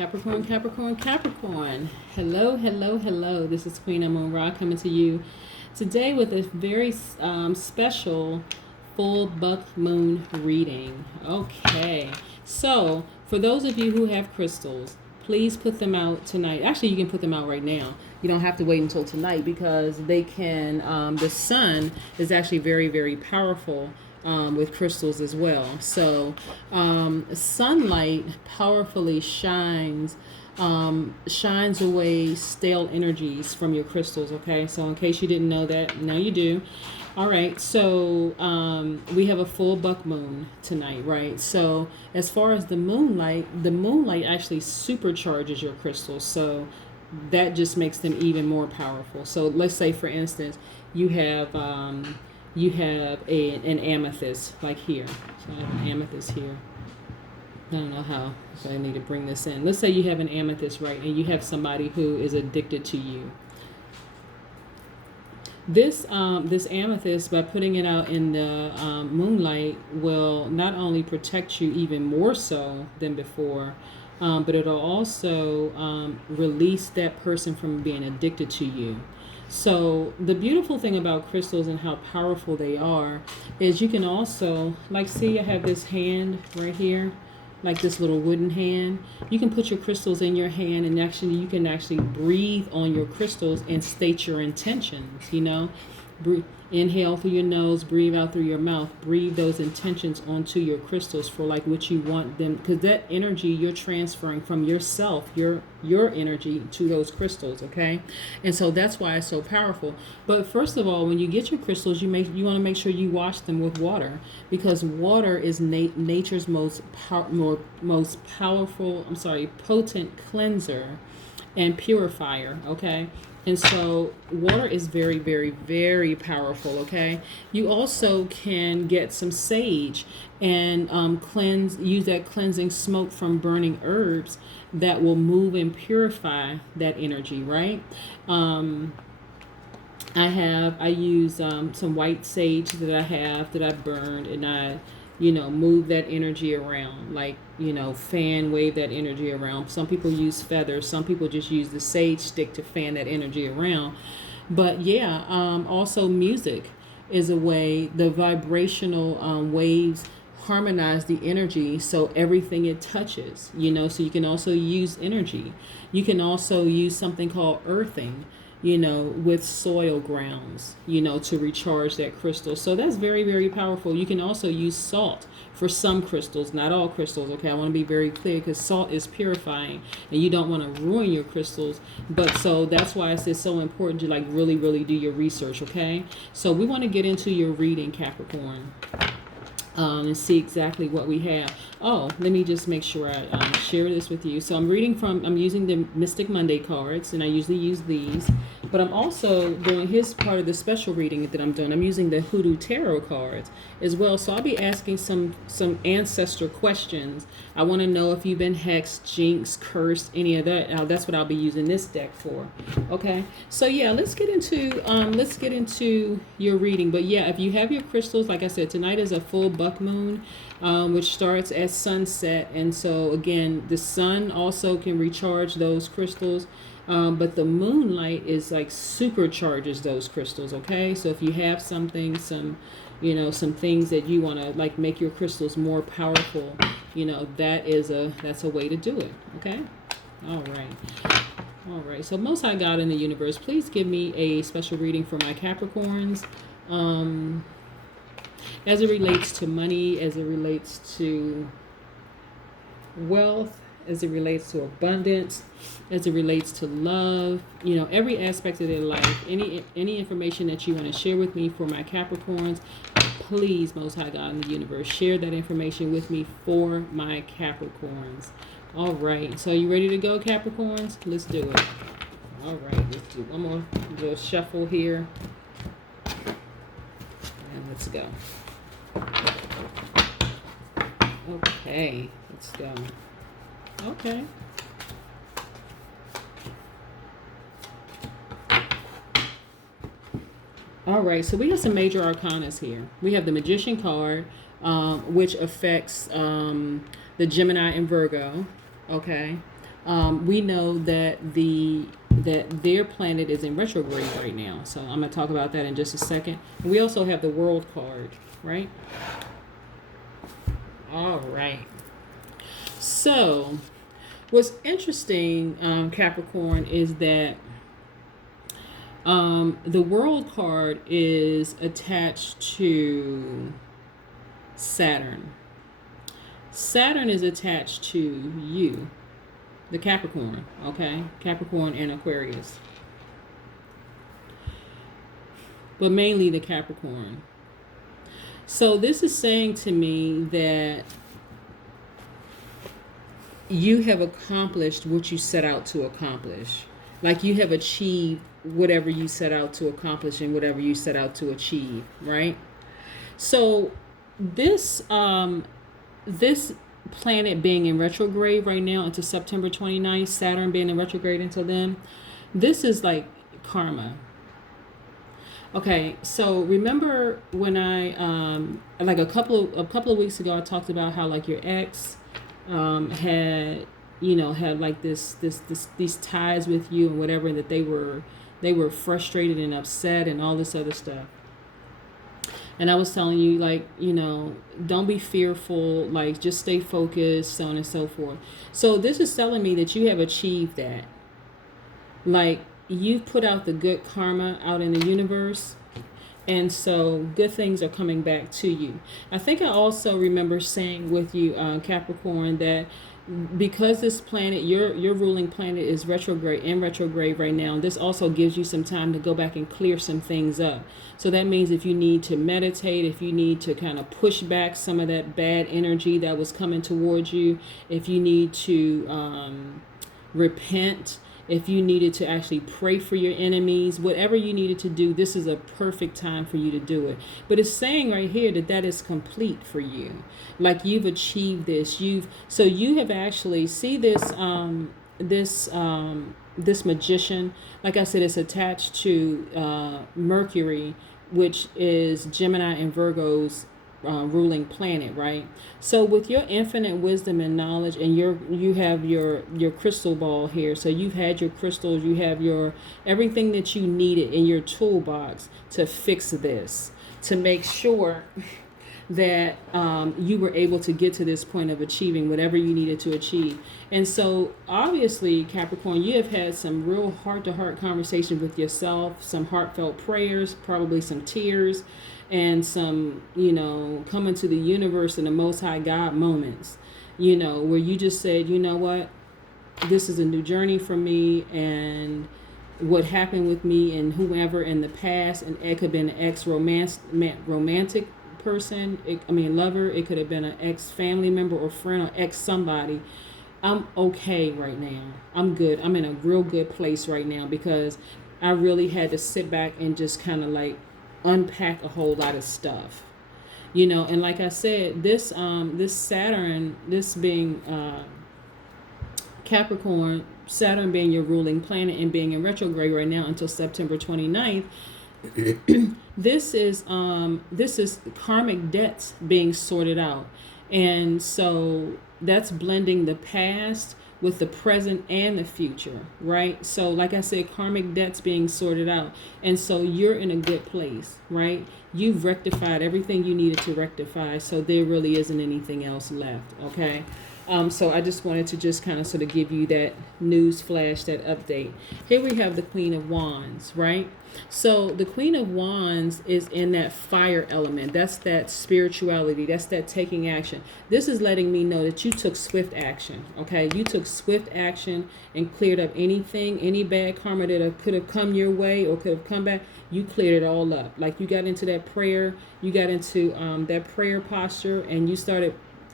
Capricorn, Capricorn, Capricorn. Hello, hello, hello. This is Queen Amun Ra coming to you today with a very special full buck moon reading. Okay, so for those of you who have crystals, please put them out tonight. Actually, you can put them out right now. You don't have to wait until tonight because they can, the sun is actually very, very powerful with crystals as well. So sunlight powerfully shines away stale energies from your crystals. Okay, so in case you didn't know that, now you do. All right, so we have a full buck moon tonight, right? So as far as the moonlight actually supercharges your crystals, so that just makes them even more powerful. So let's say, for instance, you have an amethyst, like here. So I have an amethyst here. I don't know how, so I need to bring this in. Let's say you have an amethyst, right, and you have somebody who is addicted to you. This amethyst, by putting it out in the moonlight, will not only protect you even more so than before, but it'll also release that person from being addicted to you. So the beautiful thing about crystals and how powerful they are is you can also, like, see, I have this hand right here, like this little wooden hand. You can put your crystals in your hand, and actually you can actually breathe on your crystals and state your intentions, you know. Inhale through your nose, breathe out through your mouth. Breathe those intentions onto your crystals for like what you want them, because that energy you're transferring from yourself, your energy, to those crystals, okay? And so that's why it's so powerful. But first of all, when you get your crystals, you want to make sure you wash them with water, because water is nature's most powerful, potent cleanser and purifier, okay? And so water is very, very, very powerful, okay? You also can get some sage and use that cleansing smoke from burning herbs that will move and purify that energy, right? I use some white sage that I burned, and I move that energy around, like, wave that energy around. Some people use feathers. Some people just use the sage stick to fan that energy around. But yeah, also music is a way. The vibrational waves harmonize the energy, so everything it touches, so you can also use energy. You can also use something called earthing, with soil grounds, to recharge that crystal. So that's very, very powerful. You can also use salt for some crystals, not all crystals, okay? I want to be very clear, because salt is purifying and you don't want to ruin your crystals. But so that's why it's so important to like really, really do your research, okay? So we want to get into your reading, Capricorn. And see exactly what we have. Oh, let me just make sure I share this with you. So I'm using the Mystic Monday cards, and I usually use these. But I'm also doing his part of the special reading that I'm doing. I'm using the Hoodoo Tarot cards as well. So I'll be asking some ancestor questions. I want to know if you've been hexed, jinxed, cursed, any of that. That's what I'll be using this deck for. Okay. So yeah, let's get into your reading. But yeah, if you have your crystals, like I said, tonight is a full buck moon, which starts at sunset. And so again, the sun also can recharge those crystals. But the moonlight is like supercharges those crystals, okay? So if you have some things that you want to like make your crystals more powerful, that's a way to do it, okay? All right. So Most High God in the universe, please give me a special reading for my Capricorns, as it relates to money, as it relates to wealth, as it relates to abundance, as it relates to love, every aspect of their life. Any information that you want to share with me for my Capricorns, please, Most High God in the universe, share that information with me for my Capricorns. All right, so you ready to go, Capricorns? Let's do it. All right, let's do one more little shuffle here, and let's go. Okay, let's go. Okay. All right, so we have some major arcanas here. We have the Magician card, which affects the Gemini and Virgo. Okay. We know that their planet is in retrograde right now. So I'm going to talk about that in just a second. We also have the World card, right? All right. So what's interesting, Capricorn, is that the World card is attached to Saturn. Saturn is attached to you, the Capricorn, okay? Capricorn and Aquarius. But mainly the Capricorn. So this is saying to me that you have accomplished what you set out to accomplish. Like you have achieved whatever you set out to accomplish and whatever you set out to achieve, right? So this this planet being in retrograde right now until September 29th, Saturn being in retrograde until then, this is like karma. Okay, so remember when I like a couple of weeks ago I talked about how like your ex had had like these ties with you and whatever, and that they were frustrated and upset and all this other stuff. And I was telling you, like, don't be fearful, like, just stay focused, so on and so forth. So this is telling me that you have achieved that. Like, you've put out the good karma out in the universe, and so good things are coming back to you. I think I also remember saying with you, Capricorn, that because this planet, your ruling planet, is retrograde right now, this also gives you some time to go back and clear some things up. So that means if you need to meditate, if you need to kind of push back some of that bad energy that was coming towards you, if you need to repent, if you needed to actually pray for your enemies, whatever you needed to do, this is a perfect time for you to do it. But it's saying right here that is complete for you. Like you've achieved this. You have actually, see this this magician, like I said, it's attached to Mercury, which is Gemini and Virgo's ruling planet, right? So with your infinite wisdom and knowledge, and you have your crystal ball here, so you've had your crystals, you have your everything that you needed in your toolbox to fix this, to make sure that you were able to get to this point of achieving whatever you needed to achieve. And so obviously, Capricorn, you have had some real heart-to-heart conversations with yourself, some heartfelt prayers, probably some tears, and some, coming to the universe and the Most High God moments, where you just said, you know what, this is a new journey for me, and what happened with me and whoever in the past, and it could have been an ex-romantic person, lover, it could have been an ex-family member or friend or ex-somebody. I'm okay right now. I'm good. I'm in a real good place right now because I really had to sit back and just kind of like unpack a whole lot of stuff, and like I said, this Saturn, this being Capricorn, Saturn being your ruling planet and being in retrograde right now until September 29th, this is karmic debts being sorted out. And so that's blending the past with the present and the future, right? So like I said, karmic debts being sorted out. And so you're in a good place, right? You've rectified everything you needed to rectify. So there really isn't anything else left, okay? So I just wanted to just kind of sort of give you that news flash, that update. Here we have the Queen of Wands, right? So the Queen of Wands is in that fire element. That's that spirituality. That's that taking action. This is letting me know that you took swift action, okay? You took swift action and cleared up anything, any bad karma that could have come your way or could have come back. You cleared it all up. Like you got into that prayer, you got into that prayer posture, and you started,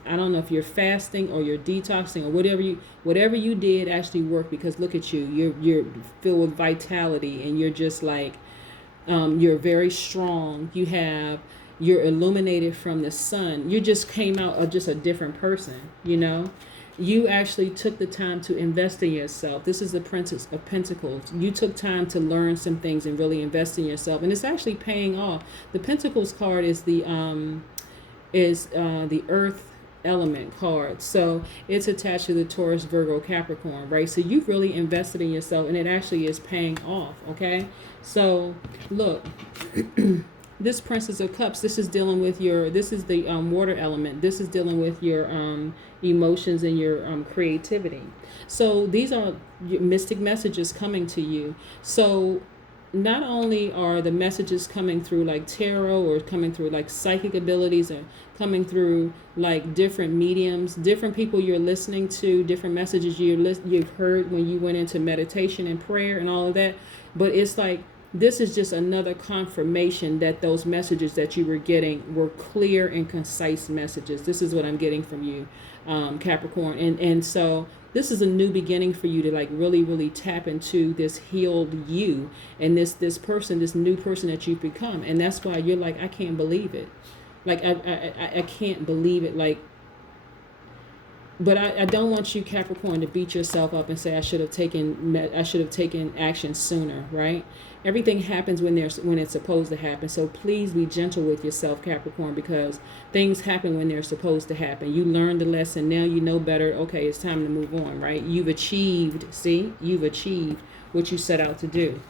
I don't know if you're fasting or you're detoxing or whatever you did actually worked, because look at you, you're filled with vitality, and you're just like you're very strong. You're illuminated from the sun. You just came out of just a different person. You actually took the time to invest in yourself. This is the Princess of Pentacles. You took time to learn some things and really invest in yourself, and it's actually paying off. The Pentacles card is the earth element card. So it's attached to the Taurus, Virgo, Capricorn, right? So you've really invested in yourself, and it actually is paying off, okay? So look, this Princess of Cups, this is dealing with this is the water element. This is dealing with your emotions and your creativity. So these are mystic messages coming to you. So not only are the messages coming through like tarot, or coming through like psychic abilities, or coming through like different mediums, different people you're listening to, different messages you've heard when you went into meditation and prayer and all of that, but it's like this is just another confirmation that those messages that you were getting were clear and concise messages. This is what I'm getting from you, Capricorn. And so this is a new beginning for you to like really, really tap into this healed you and this new person that you've become. And that's why you're like, I can't believe it. Like, I can't believe it. Like, but I don't want you, Capricorn, to beat yourself up and say I should have taken action sooner, right? Everything happens when it's supposed to happen. So please be gentle with yourself, Capricorn, because things happen when they're supposed to happen. You learned the lesson. Now you know better. Okay, it's time to move on, right? You've achieved what you set out to do.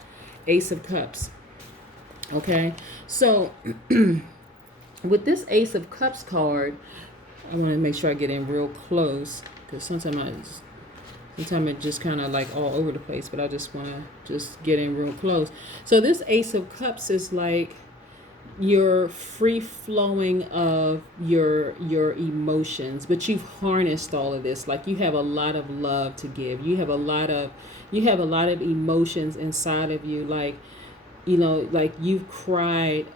Ace of Cups. Okay, so with this Ace of Cups card, I want to make sure I get in real close, because sometimes it just kind of like all over the place, but I just want to just get in real close. So this Ace of Cups is like your free flowing of your emotions, but you've harnessed all of this. Like you have a lot of love to give. You have a lot of emotions inside of you. Like, you know, like you've cried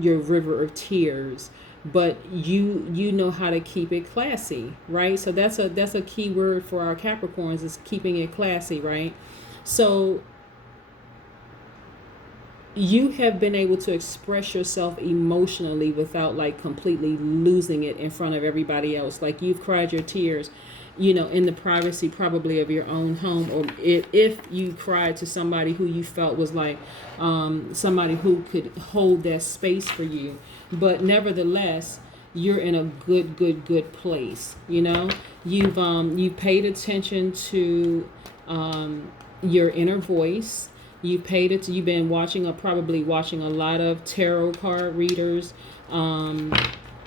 your river of tears, but you know how to keep it classy, right? So that's a key word for our Capricorns, is keeping it classy, right? So you have been able to express yourself emotionally without like completely losing it in front of everybody else. Like you've cried your tears, you know, in the privacy probably of your own home, or if you cried to somebody who you felt was like somebody who could hold that space for you. But nevertheless, you're in a good place. You know, you've paid attention to your inner voice. You've been probably watching a lot of tarot card readers,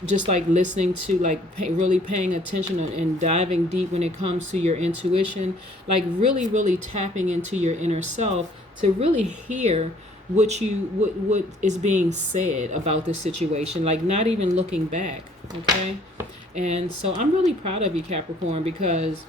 just like listening to really paying attention and diving deep when it comes to your intuition, like really tapping into your inner self to really hear what is being said about the situation, like not even looking back. Okay. And so I'm really proud of you, Capricorn, because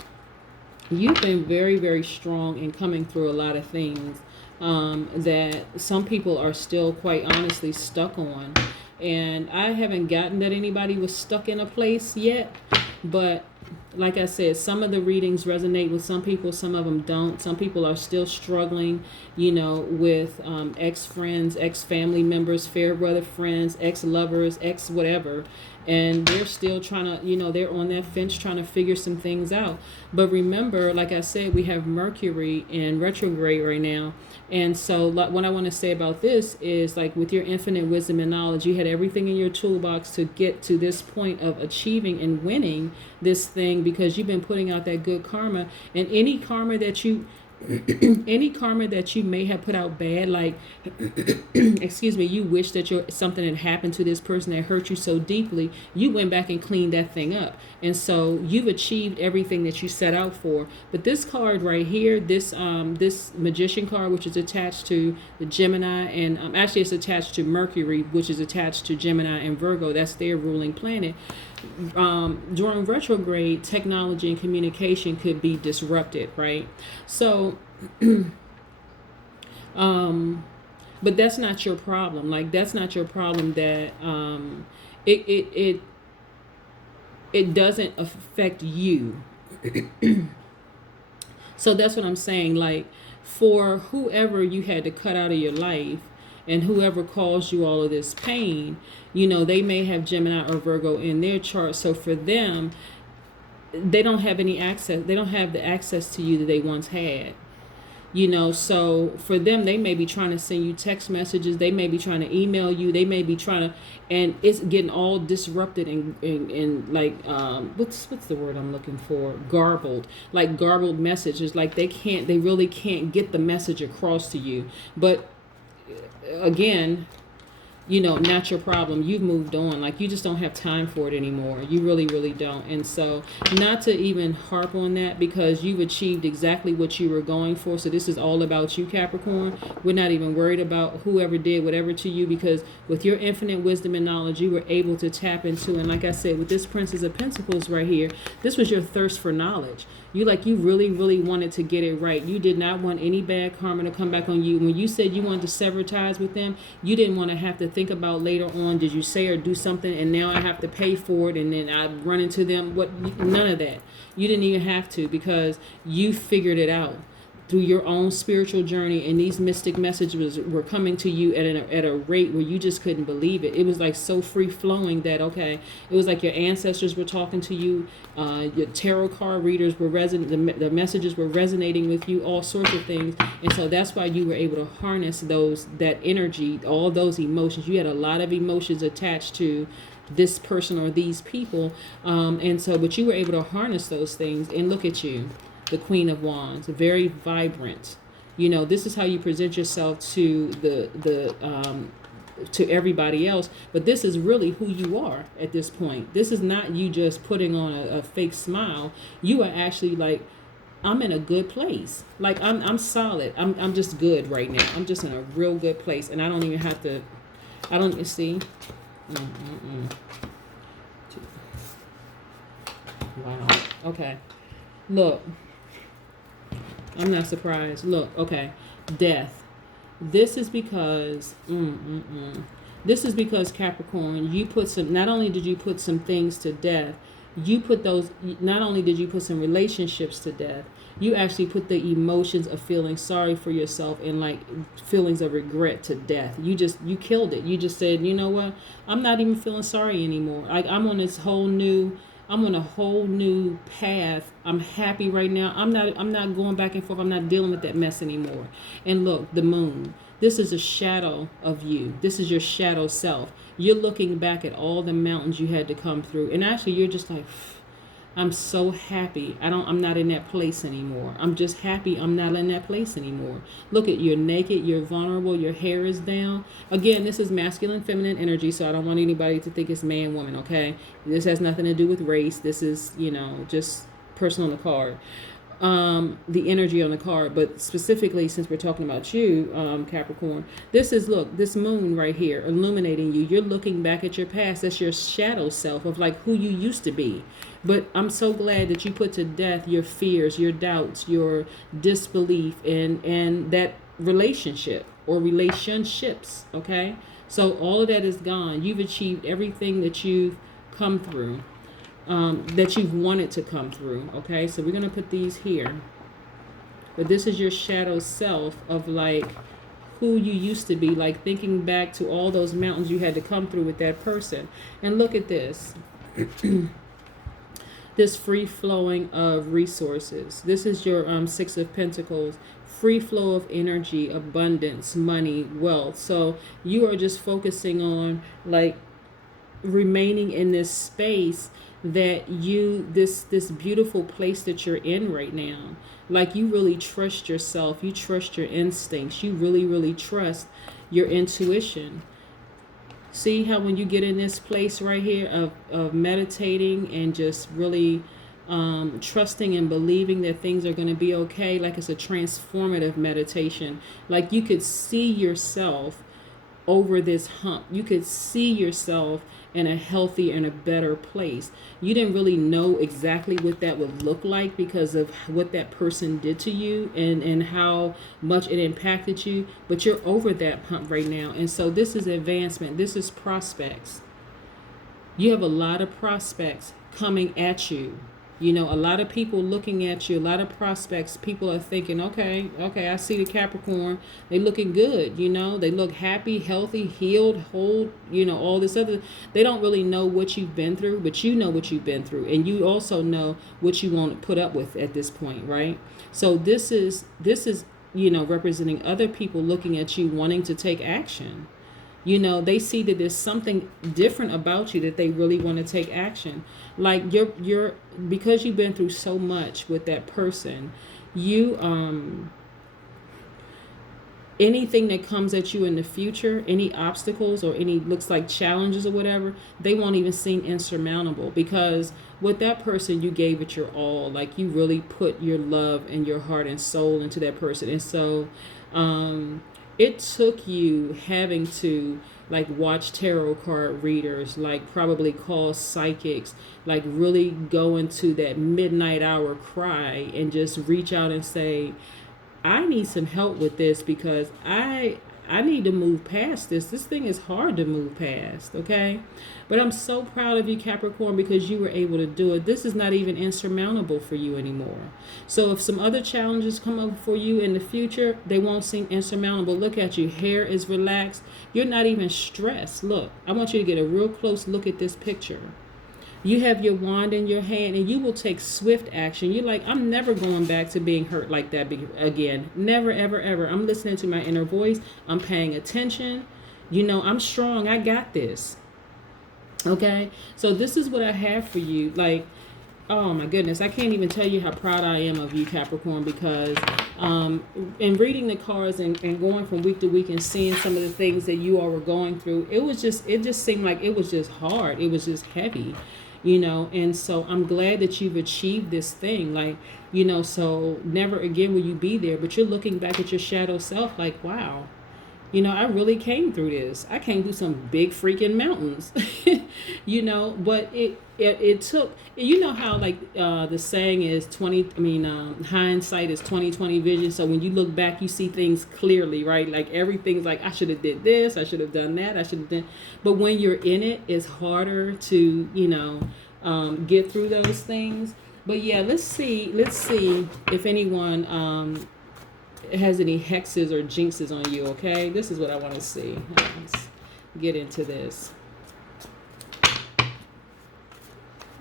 you've been very, very strong in coming through a lot of things that some people are still quite honestly stuck on. And I haven't gotten that anybody was stuck in a place yet, but like I said, some of the readings resonate with some people, some of them don't. Some people are still struggling, you know, with ex-friends, ex-family members, fair weather friends, ex-lovers, ex-whatever. And they're still trying to, you know, they're on that fence trying to figure some things out. But remember, like I said, we have Mercury in retrograde right now. And so what I want to say about this is, like, with your infinite wisdom and knowledge, you had everything in your toolbox to get to this point of achieving and winning this thing, because you've been putting out that good karma. And any karma that you may have put out bad, like excuse me, you wish that something had happened to this person that hurt you so deeply, you went back and cleaned that thing up. And so you've achieved everything that you set out for. But this card right here, this Magician card, which is attached to the Gemini, and actually it's attached to Mercury, which is attached to Gemini and Virgo, that's their ruling planet. During retrograde, technology and communication could be disrupted, right? So but that's not your problem. Like, that's not your problem, that it doesn't affect you. So that's what I'm saying. Like, for whoever you had to cut out of your life, and whoever caused you all of this pain, you know, they may have Gemini or Virgo in their chart. So for them, they don't have any access. They don't have the access to you that they once had. So for them, they may be trying to send you text messages, they may be trying to email you, they may be trying to, and it's getting all disrupted and like what's the word I'm looking for, garbled, like garbled messages, like they really can't get the message across to you. But again, not your problem. You've moved on. Like, you just don't have time for it anymore. You really, really don't. And so, not to even harp on that, because you've achieved exactly what you were going for. So this is all about you, Capricorn. We're not even worried about whoever did whatever to you, because with your infinite wisdom and knowledge, you were able to tap into, and like I said, with this Princess of Pentacles right here, this was your thirst for knowledge. You really, really wanted to get it right. You did not want any bad karma to come back on you. When you said you wanted to sever ties with them, you didn't want to have to think about later on, did you say or do something and now I have to pay for it and then I run into them? None of that. You didn't even have to, because you figured it out through your own spiritual journey, and these mystic messages were coming to you at a rate where you just couldn't believe it. It was like so free flowing that, okay, it was like your ancestors were talking to you, your tarot card readers were the messages were resonating with you, all sorts of things. And so that's why you were able to harness that energy, all those emotions. You had a lot of emotions attached to this person or these people, but you were able to harness those things. And look at you, the Queen of Wands, very vibrant. This is how you present yourself to to everybody else, but this is really who you are at this point. This is not you just putting on a fake smile. You are actually like, I'm in a good place. Like, I'm solid. I'm just good right now. I'm just in a real good place, and I don't even have to. I don't see. Wow. Okay. Look. I'm not surprised. Look, okay. Death. This is because Capricorn, you put some, not only did you put some things to death, not only did you put some relationships to death, you actually put the emotions of feeling sorry for yourself and like feelings of regret to death. You killed it. You just said, you know what? I'm not even feeling sorry anymore. I'm on a whole new path. I'm happy right now. I'm not going back and forth. I'm not dealing with that mess anymore. And look, the moon. This is a shadow of you. This is your shadow self. You're looking back at all the mountains you had to come through. And actually you're just like, I'm so happy. I'm not in that place anymore. I'm just happy I'm not in that place anymore. Look at, you're naked, you're vulnerable, your hair is down. Again, this is masculine, feminine energy, so I don't want anybody to think it's man, woman, okay? This has nothing to do with race. This is, just person on the card. The energy on the card, but specifically since we're talking about you, Capricorn, this moon right here illuminating you. You're looking back at your past. That's your shadow self of like who you used to be. But I'm so glad that you put to death your fears, your doubts, your disbelief and that relationship or relationships, okay? So all of that is gone. You've achieved everything that you've come through. That you've wanted to come through. Okay, so we're going to put these here. But this is your shadow self of like who you used to be, like thinking back to all those mountains you had to come through with that person. And look at this. This free flowing of resources. This is your Six of Pentacles. Free flow of energy, abundance, money, wealth. So you are just focusing on like remaining in this space that this beautiful place that you're in right now. Like, you really trust yourself, you trust your instincts, you really, really trust your intuition. See how when you get in this place right here of meditating and just really trusting and believing that things are going to be okay, like it's a transformative meditation. Like, you could see yourself over this hump. You could see yourself in a healthy and a better place. You didn't really know exactly what that would look like because of what that person did to you and how much it impacted you, but you're over that hump right now. And so this is advancement. This is prospects. You have a lot of prospects coming at you. A lot of people looking at you, a lot of prospects. People are thinking, okay, I see the Capricorn. They looking good, They look happy, healthy, healed, whole, all this other. They don't really know what you've been through, but you know what you've been through. And you also know what you want to put up with at this point, right? So this is representing other people looking at you wanting to take action. They see that there's something different about you that they really want to take action. Like you're because you've been through so much with that person, you anything that comes at you in the future, any obstacles or any looks like challenges or whatever, they won't even seem insurmountable, because with that person you gave it your all. Like you really put your love and your heart and soul into that person. And so it took you having to like watch tarot card readers, like probably call psychics, like really go into that midnight hour cry and just reach out and say, I need some help with this, because I need to move past this. This thing is hard to move past, okay? But I'm so proud of you, Capricorn, because you were able to do it. This is not even insurmountable for you anymore. So if some other challenges come up for you in the future, they won't seem insurmountable. Look at you. Hair is relaxed. You're not even stressed. Look, I want you to get a real close look at this picture. You have your wand in your hand and you will take swift action. You're like, I'm never going back to being hurt like that again. Never, ever, ever. I'm listening to my inner voice. I'm paying attention. I'm strong. I got this. Okay? So this is what I have for you. Like, oh my goodness. I can't even tell you how proud I am of you, Capricorn, because in reading the cards and going from week to week and seeing some of the things that you all were going through, it just seemed like it was just hard. It was just heavy. And so I'm glad that you've achieved this thing, like, so never again will you be there, but you're looking back at your shadow self like, wow, I really came through this. I came through some big freaking mountains, but it took, how like the saying is hindsight is 20/20 vision. So when you look back, you see things clearly, right? Like everything's like, I should have did this, I should have done that, I should have done. But when you're in it, it's harder to, get through those things. But yeah, let's see if anyone has any hexes or jinxes on you. Okay, this is what I want to see. Let's get into this.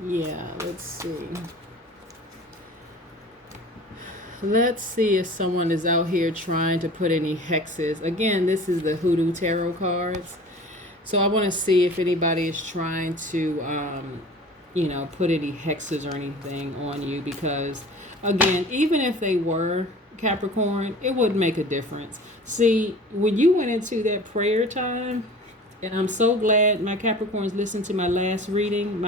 Yeah, let's see. Let's see if someone is out here trying to put any hexes. Again, this is the Hoodoo Tarot cards. So I want to see if anybody is trying to, put any hexes or anything on you, because, again, even if they were, Capricorn, it wouldn't make a difference. See, when you went into that prayer time, and I'm so glad my Capricorns listened to my last reading,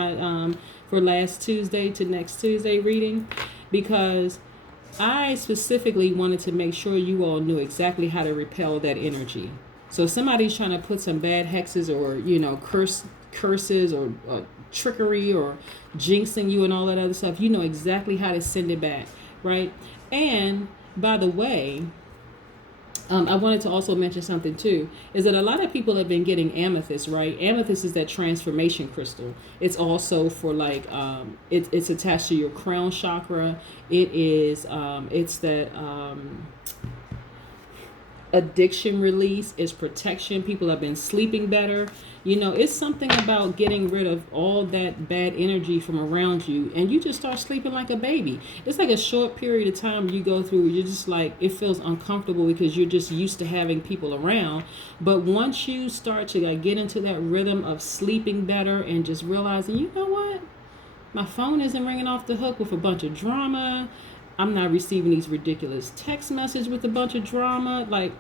for last Tuesday to next Tuesday reading, because I specifically wanted to make sure you all knew exactly how to repel that energy. So if somebody's trying to put some bad hexes or, curses or trickery or jinxing you and all that other stuff, you know exactly how to send it back, right? And by the way, I wanted to also mention something too, is that a lot of people have been getting amethyst, right? Amethyst is that transformation crystal. It's also for like, it's attached to your crown chakra. It is, it's that, addiction release, is protection. People have been sleeping better. It's something about getting rid of all that bad energy from around you, and you just start sleeping like a baby. It's like a short period of time you go through where you're just like, it feels uncomfortable because you're just used to having people around. But once you start to like get into that rhythm of sleeping better and just realizing, you know what, my phone isn't ringing off the hook with a bunch of drama. I'm not receiving these ridiculous text messages with a bunch of drama. Like,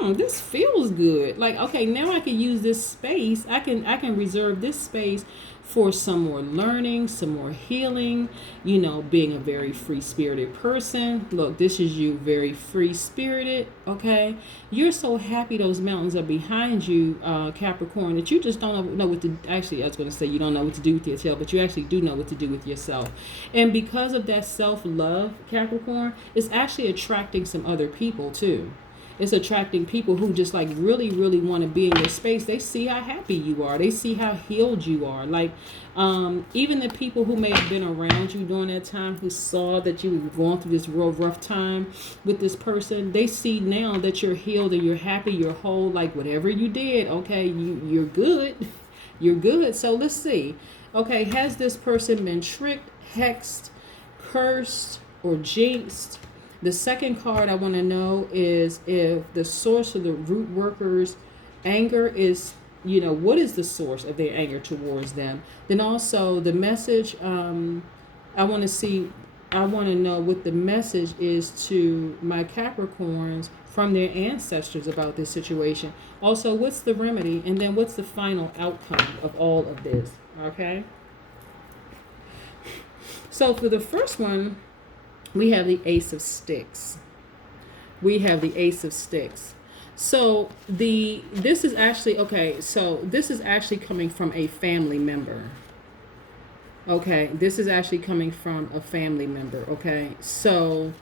this feels good. Like, okay, now I can use this space. I can reserve this space for some more learning, some more healing, being a very free-spirited person. Look, this is you, very free-spirited, okay? You're so happy those mountains are behind you, Capricorn, that you just don't know what to, actually, I was going to say you don't know what to do with yourself, but you actually do know what to do with yourself. And because of that self-love, Capricorn, it's actually attracting some other people, too. It's attracting people who just like really, really want to be in your space. They see how happy you are. They see how healed you are. Like, even the people who may have been around you during that time, who saw that you were going through this real rough time with this person, they see now that you're healed and you're happy, you're whole, like whatever you did, okay, you're good. You're good. So let's see. Okay, has this person been tricked, hexed, cursed, or jinxed? The second card I want to know is if the source of the root workers' anger is, what is the source of their anger towards them? Then also the message, I want to see, I want to know what the message is to my Capricorns from their ancestors about this situation. Also, what's the remedy? And then what's the final outcome of all of this? Okay. So for the first one, we have the Ace of Sticks. We have the Ace of Sticks. So this is actually, okay, so this is actually coming from a family member. Okay, this is actually coming from a family member. Okay, so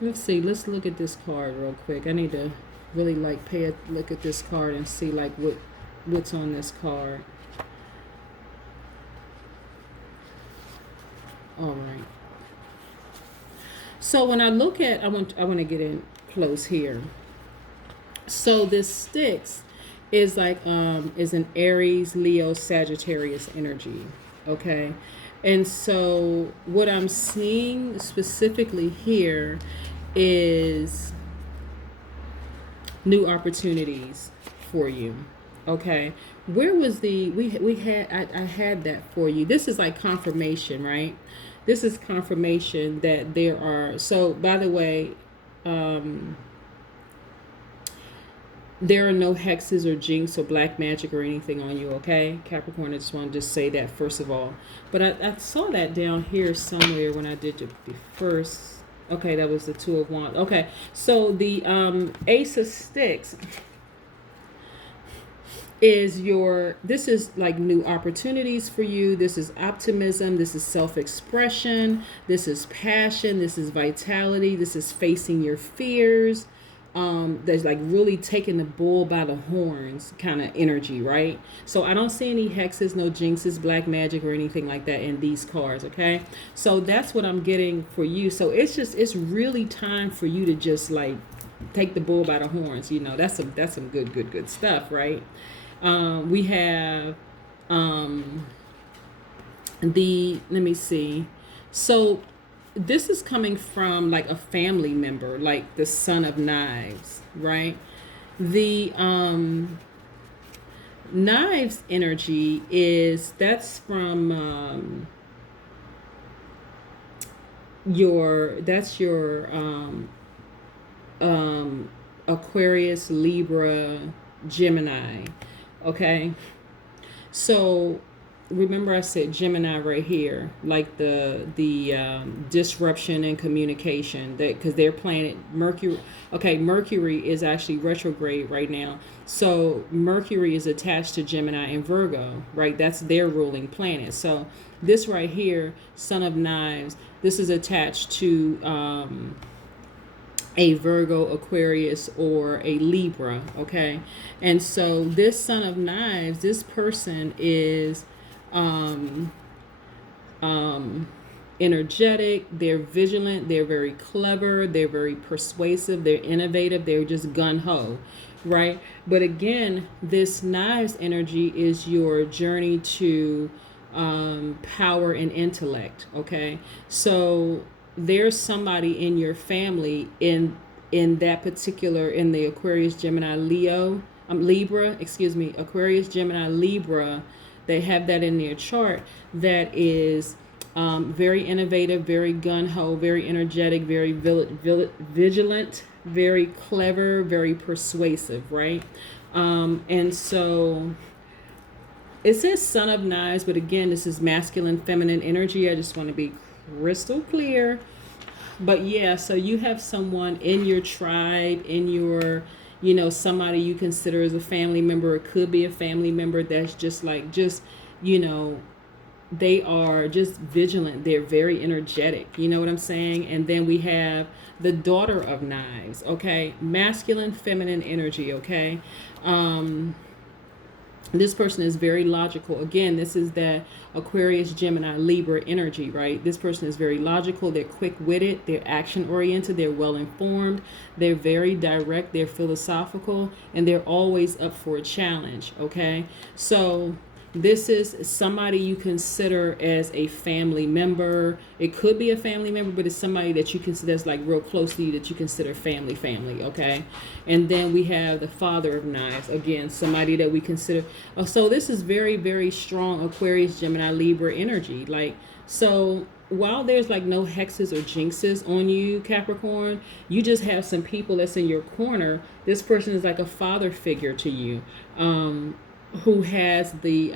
let's see, let's look at this card real quick. I need to really like look at this card and see like what's on this card. All right. So when I look at, I want to get in close here. So this Sticks is like is an Aries, Leo, Sagittarius energy. Okay. And so what I'm seeing specifically here is new opportunities for you. Okay. Where was the I had that for you. This is like confirmation, right? This is confirmation that there are, so by the way, there are no hexes or jinx or black magic or anything on you, okay? Capricorn, I just want to just say that first of all. But I saw that down here somewhere when I did the first. Okay, that was the Two of Wands. Okay, so the Ace of Sticks is this is like new opportunities for you. This is optimism. This is self-expression. This is passion. This is vitality. This is facing your fears. There's like really taking the bull by the horns kind of energy, right? So I don't see any hexes, no jinxes, black magic or anything like that in these cards, okay? So that's what I'm getting for you. So it's really time for you to just like take the bull by the horns. That's some good stuff, right? We have let me see. So this is coming from like a family member, like the Son of Knives, right? The Knives energy that's from your Aquarius, Libra, Gemini. Okay, so remember I said Gemini right here, like the disruption in communication, that because their planet Mercury. Okay, Mercury is actually retrograde right now, so Mercury is attached to Gemini and Virgo, right? That's their ruling planet. So this right here, Son of Knives, this is attached to a Virgo, Aquarius, or a Libra, okay? And so this Son of Knives, this person is energetic, they're vigilant, they're very clever, they're very persuasive, they're innovative, they're just gun-ho, right? But again, this Knives energy is your journey to power and intellect, okay? So there's somebody in your family in that particular, in the Aquarius, Gemini, Libra, Aquarius, Gemini, Libra, they have that in their chart, that is very innovative, very gun-ho, very energetic, very vigilant, very clever, very persuasive, right? And so it says Son of Knives, but again, this is masculine, feminine energy. I just want to be crystal clear. But yeah, so you have someone in your tribe, in your, somebody you consider as a family member. It could be a family member that's just they are just vigilant. They're very energetic. You know what I'm saying? And then we have the Daughter of Knives, okay? Masculine, feminine energy, okay? This person is very logical. Again, this is that Aquarius, Gemini, Libra energy, right? This person is very logical. They're quick-witted. They're action-oriented. They're well-informed. They're very direct. They're philosophical. And they're always up for a challenge, okay? So This is somebody you consider as a family member. It could be a family member, but it's somebody that you consider that's like real close to you, that you consider family, okay? And then we have the Father of Knives. Again, somebody that we consider. Oh, so this is very, very strong Aquarius, Gemini, Libra energy. Like, so while there's like no hexes or jinxes on you, Capricorn, you just have some people that's in your corner. This person is like a father figure to you, who has the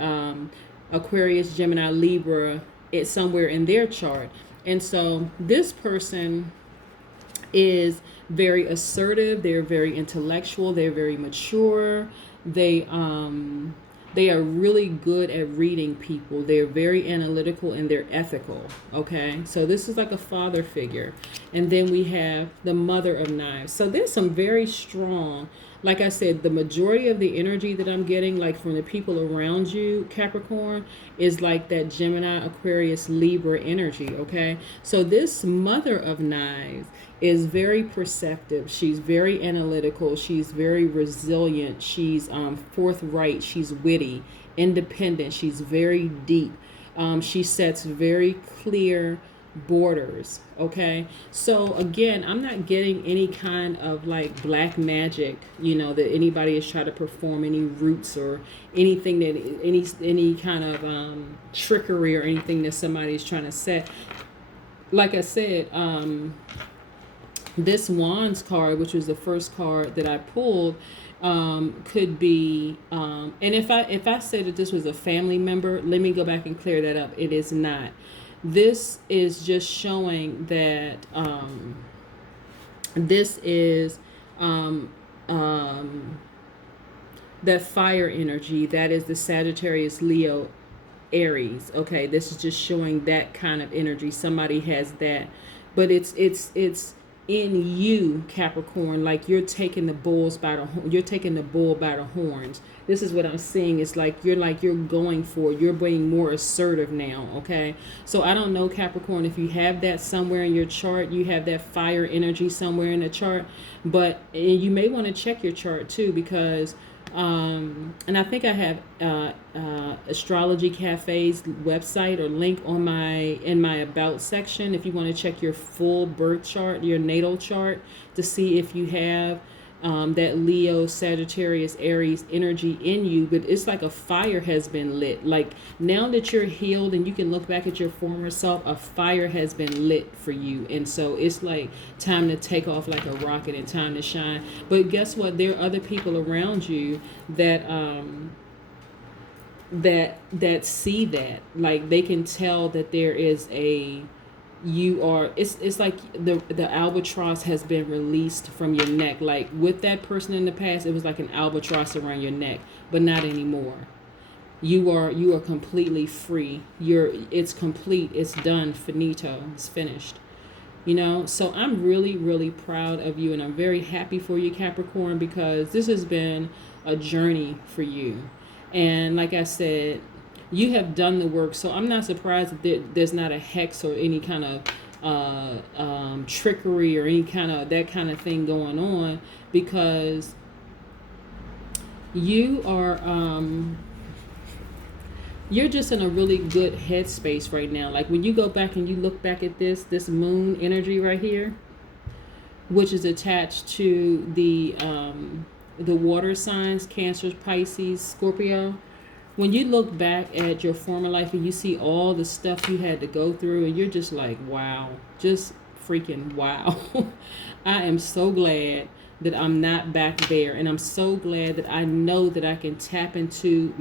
Aquarius, Gemini, Libra somewhere in their chart. And so this person is very assertive, they're very intellectual, they're very mature, they are really good at reading people. They're very analytical and they're ethical. Okay, so this is like a father figure. And then we have the Mother of Knives. So there's some very strong, like I said, the majority of the energy that I'm getting, like from the people around you, Capricorn, is like that Gemini, Aquarius, Libra energy. Okay, so this Mother of Knives is very perceptive. She's very analytical. She's very resilient. She's forthright. She's witty, independent. She's very deep. She sets very clear borders. Okay, so again, I'm not getting any kind of like black magic, that anybody is trying to perform, any roots or anything, that any kind of trickery or anything that somebody is trying to set. Like I said, this Wands card, which was the first card that I pulled, could be, and if I said that this was a family member, let me go back and clear that up. It is not. This is just showing that this is that fire energy. That is the Sagittarius, Leo, Aries. Okay, this is just showing that kind of energy. Somebody has that, but it's in you, Capricorn. Like you're taking the bull by the horns. This is what I'm seeing. It's like you're going for it. You're being more assertive now. Okay, so I don't know, Capricorn, if you have that somewhere in your chart. You have that fire energy somewhere in the chart, but you may want to check your chart too, because and I think I have Astrology Cafe's website or link on in my about section if you want to check your full birth chart, your natal chart, to see if you have that Leo, Sagittarius, Aries energy in you. But it's like a fire has been lit. Like now that you're healed and you can look back at your former self, a fire has been lit for you. And so it's like time to take off like a rocket and time to shine. But guess what? There are other people around you that that see that. Like they can tell that there is it's like the albatross has been released from your neck. Like with that person in the past, it was like an albatross around your neck, but not anymore. You are completely free. It's complete. It's done. Finito. It's finished. So I'm really, really proud of you, and I'm very happy for you, Capricorn, because this has been a journey for you. And like I said, you have done the work, so I'm not surprised that there's not a hex or any kind of trickery or any kind of that kind of thing going on, because you are you're just in a really good headspace right now. Like when you go back and you look back at this moon energy right here, which is attached to the water signs, Cancer, Pisces, Scorpio. When you look back at your former life and you see all the stuff you had to go through, and you're just like, wow, just freaking wow. I am so glad that I'm not back there. And I'm so glad that I know that I can tap into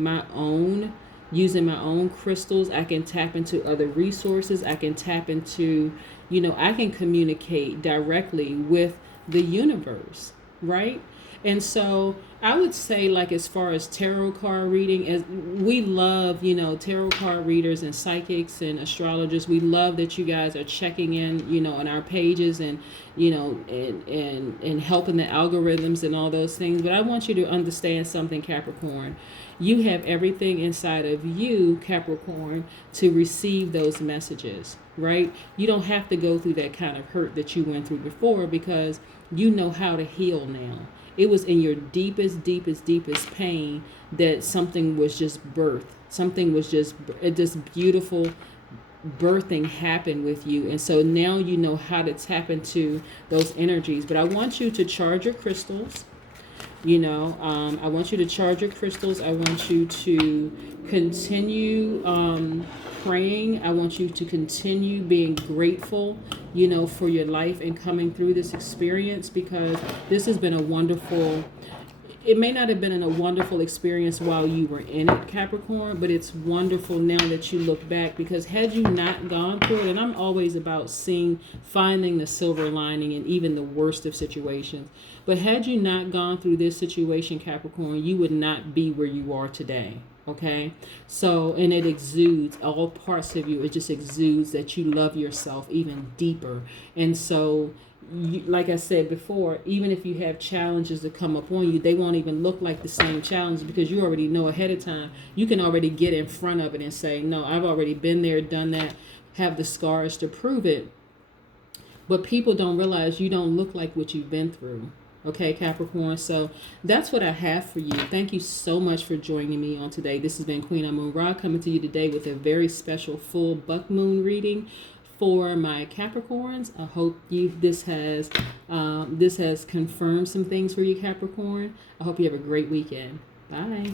using my own crystals. I can tap into other resources. I can tap into, I can communicate directly with the universe, right? And so I would say, like, as far as tarot card reading, as we love, tarot card readers and psychics and astrologers, we love that you guys are checking in, on our pages and, and helping the algorithms and all those things. But I want you to understand something, Capricorn. You have everything inside of you, Capricorn, to receive those messages, right? You don't have to go through that kind of hurt that you went through before, because you know how to heal now. It was in your deepest, deepest, deepest pain that something was just birthed. something was just this beautiful birthing happened with you, and so now you know how to tap into those energies. But I want you to charge your crystals. I want you to charge your crystals. I want you to continue praying. I want you to continue being grateful, for your life and coming through this experience, because this has been a wonderful, it may not have been a wonderful experience while you were in it, Capricorn, but it's wonderful now that you look back, because had you not gone through it, and I'm always about finding the silver lining in even the worst of situations, but had you not gone through this situation, Capricorn, you would not be where you are today. Okay, so, and it exudes all parts of you. It just exudes that you love yourself even deeper. And so, like I said before, even if you have challenges that come up on you, they won't even look like the same challenge, because you already know ahead of time. You can already get in front of it and say, no, I've already been there, done that, have the scars to prove it. But people don't realize you don't look like what you've been through. Okay, Capricorn. So that's what I have for you. Thank you so much for joining me on today. This has been Queen Amun Ra coming to you today with a very special full buck moon reading for my Capricorns. I hope this has confirmed some things for you, Capricorn. I hope you have a great weekend. Bye.